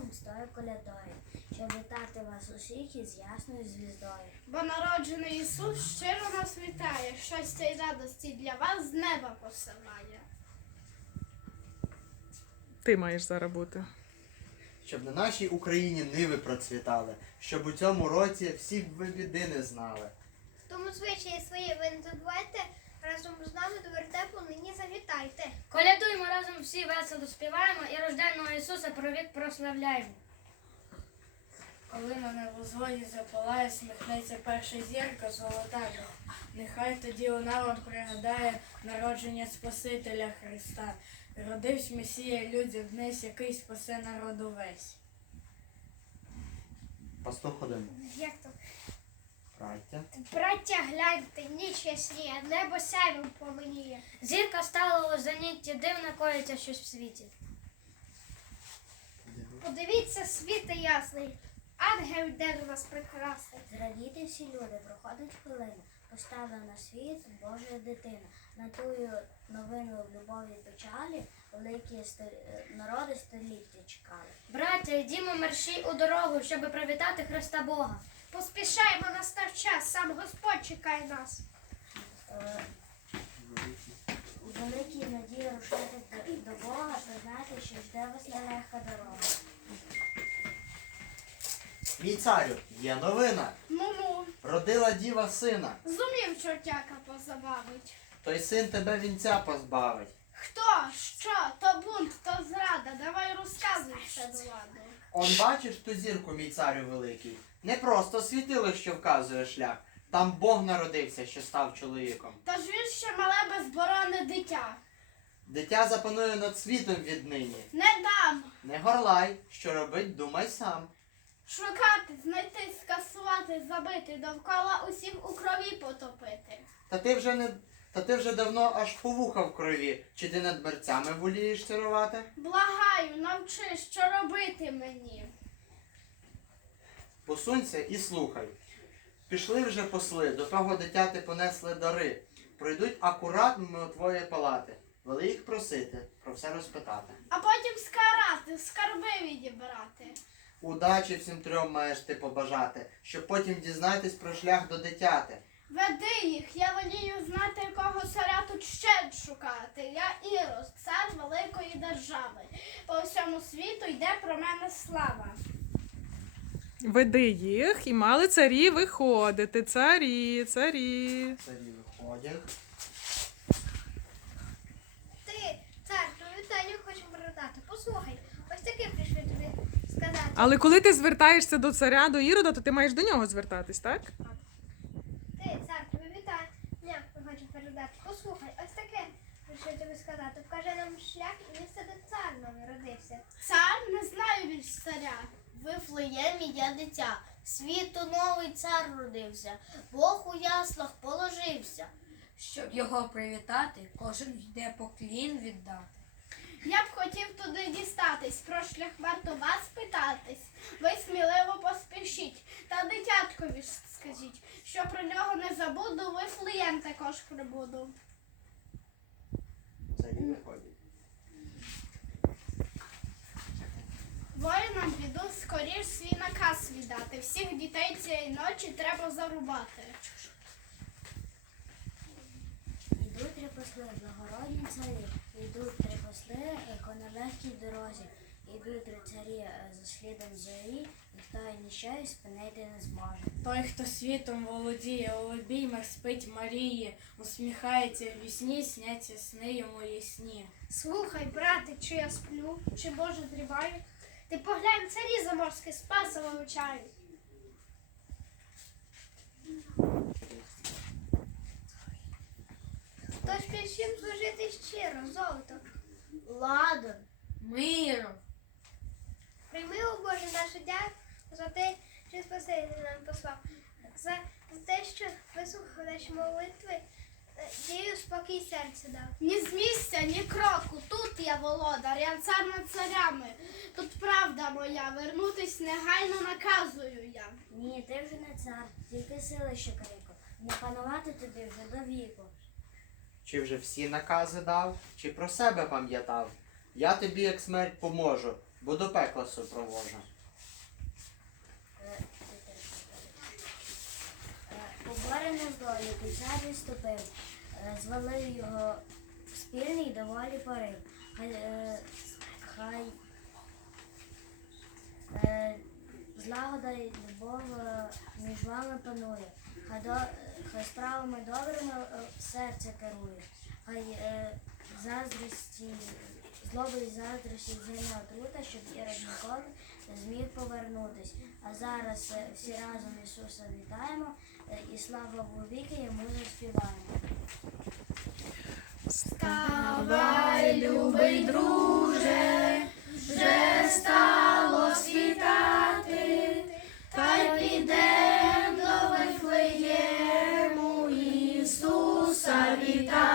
Богом стою колядою, щоб вітати вас усіх із ясною звіздою. Бо народжений Ісус щиро нас вітає, щастя й радості для вас з неба посилає. Ти маєш зараз бути. Щоб на нашій Україні ниви процвітали, щоб у цьому році всі ви біди не знали. Тому звичаї свої ви не забувайте, разом з нами до вертепу нині завітайте. Колядуємо разом всі весело співаємо і рожденного Ісуса провік прославляємо. Коли на небозводі запалає, сміхнеться перша зірка золота. Нехай тоді вона вам пригадає народження Спасителя Христа. Родився Месія людям днес, який спасе народу весь. Пастух один. Як то? Браття. Браття, гляньте, ніч ясніє, небо сяйвом поменіє. Зірка стала у зеніті, дивно коїться щось в світі. Подивіться, світи ясний, ангел йде до нас прекрасний. Зрадіти всі люди, проходить хвилина, поставила на світ Божа дитина. На тую новину в любові і печалі великі сто- е, народи століття чекали. Браття, йдімо мерщій у дорогу, щоб привітати Христа Бога. Поспішаємо настав час, сам Господь чекає нас. У великій надії рушати до, Бога, то знайте, що жде вас нелегка дорога. Мій царю, є новина. Му-му, Родила діва сина. зумів чортяка позабавить. Той син тебе вінця позбавить. Хто, що, то бунт, то зрада, давай розказуй все до ладу. Он бачиш ту зірку, мій царю великий. Не просто світило, що вказує шлях. Там Бог народився, що став чоловіком. Та ж він ще мале безбороне дитя. Дитя запанує над світом віднині. Не дам Не горлай, що робить, думай сам. шукати, знайти, скасувати, забити, довкола усіх у крові потопити. Та ти вже не. Та ти вже давно аж по вуха в крові. Чи ти над мерцями волієш царувати? Благаю, навчи, що робити мені. Посунься і слухай. Пішли вже посли, до того дитяти понесли дари. Пройдуть акурат мимо твоєї палати. Вели їх просити, про все розпитати. А потім скарати, скарби відібрати. Удачі всім трьом маєш ти побажати, щоб потім дізнатись про шлях до дитяти. Веди їх, я волію знати, якого царя тут ще шукати. Я Ірос, цар великої держави. По всьому світу йде про мене слава. Веди їх і мали царі виходити. Царі, царі. Царі виходять. Ти, цар, привітання хочемо передати. Послухай, ось таке прийшли тобі сказати. Але коли ти звертаєшся до царя, до Ірода, то ти маєш до нього звертатись, так? Ти, цар, тобі вітання передати. Послухай, ось таке прийшли тобі сказати. Вкажи нам шлях і місце, де цар новий родився. Цар не знаю більш царя. Вифлеємі я дитя, світу новий цар родився, Бог у яслах положився. Щоб його привітати, кожен йде поклін віддати. Я б хотів туди дістатись, про шлях варто вас питатись. Ви сміливо поспішіть, та дитяткові ж що про нього не забуду, вифлеєм також прибуду. Царі виходять. Воїнам піду скоріш свій наказ віддати. Всіх дітей цієї ночі треба зарубати. Ідуть три посли, благородні царі, ідуть три посли е, по нелегкій дорозі. Ідуть три царі е, за слідом зорі, ніхто і ніщо спинити не зможе. Той, хто світом володіє, у обіймах спить Марії, усміхається в вісні, сняться сни йому ясні. Слухай, брате, чи я сплю, чи Боже дрібаю. Ти поглянь, царі заморські спаса вилучають. Тож пішім служити щиро, золото. Ладан, миром. Прийми, о Боже, нашу дяку за те, що Спаситель нам послав. За, за те, що вислухав наші молитви, е, дію спокій серця дав. Ні з місця, ні кроку. Тут я володар, я цар над царями. Тут правда моя, вернутись негайно наказую я. Ні, ти вже не цар, тільки сили ще крику. Не панувати тобі вже до віку. Чи вже всі накази дав, чи про себе пам'ятав? Я тобі, як смерть, поможу. Бо до пекла супровожу. Поборене з долі, цар відступив, е, звалив його спільний доволі порив. Хай, е, хай е, злагода й любов е, між вами панує. Хай, до, хай справами добрими е, серце керує. Хай е, заздрості, злоби і заздрості зима отрута, щоб Ірод ніколи зміг повернутись. А зараз е, всі разом Ісуса вітаємо е, і слава віки йому заспіваємо. Давай, любий друже, вже стало світати, та й підем до Вифлеєму Ісуса вітати.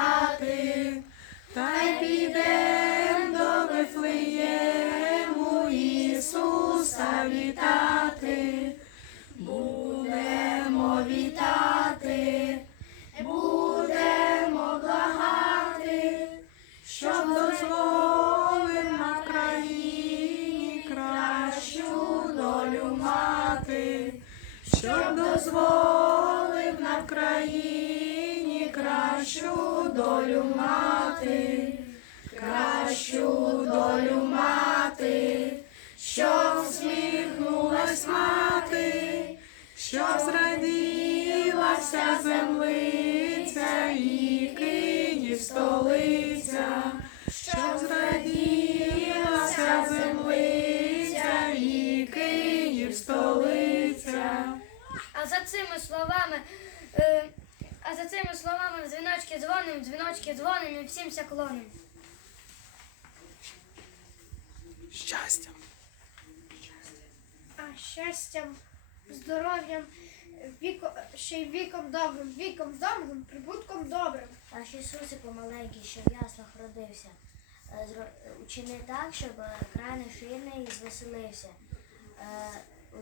Мати, щоб дозволив на Вкраїні кращу долю мати, кращу долю мати, щоб сміхнулась мати, щоб зраділася землиця цими словами, е, а за цими словами дзвіночки дзвоним, дзвіночки дзвоним і всім ся клоним. Щастя! а щастям, здоров'ям, віко, ще й віком добрим, віком добрим, прибутком добрим. Наш Ісусику маленький, що в яслах родився. Е, зро- Учини так, щоб е, край наш вільний звеселився. Е,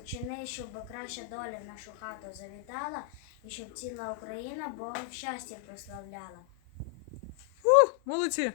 Учини, щоб краща доля в нашу хату завітала, і щоб ціла Україна Бога в щастя прославляла. Фу! молодці!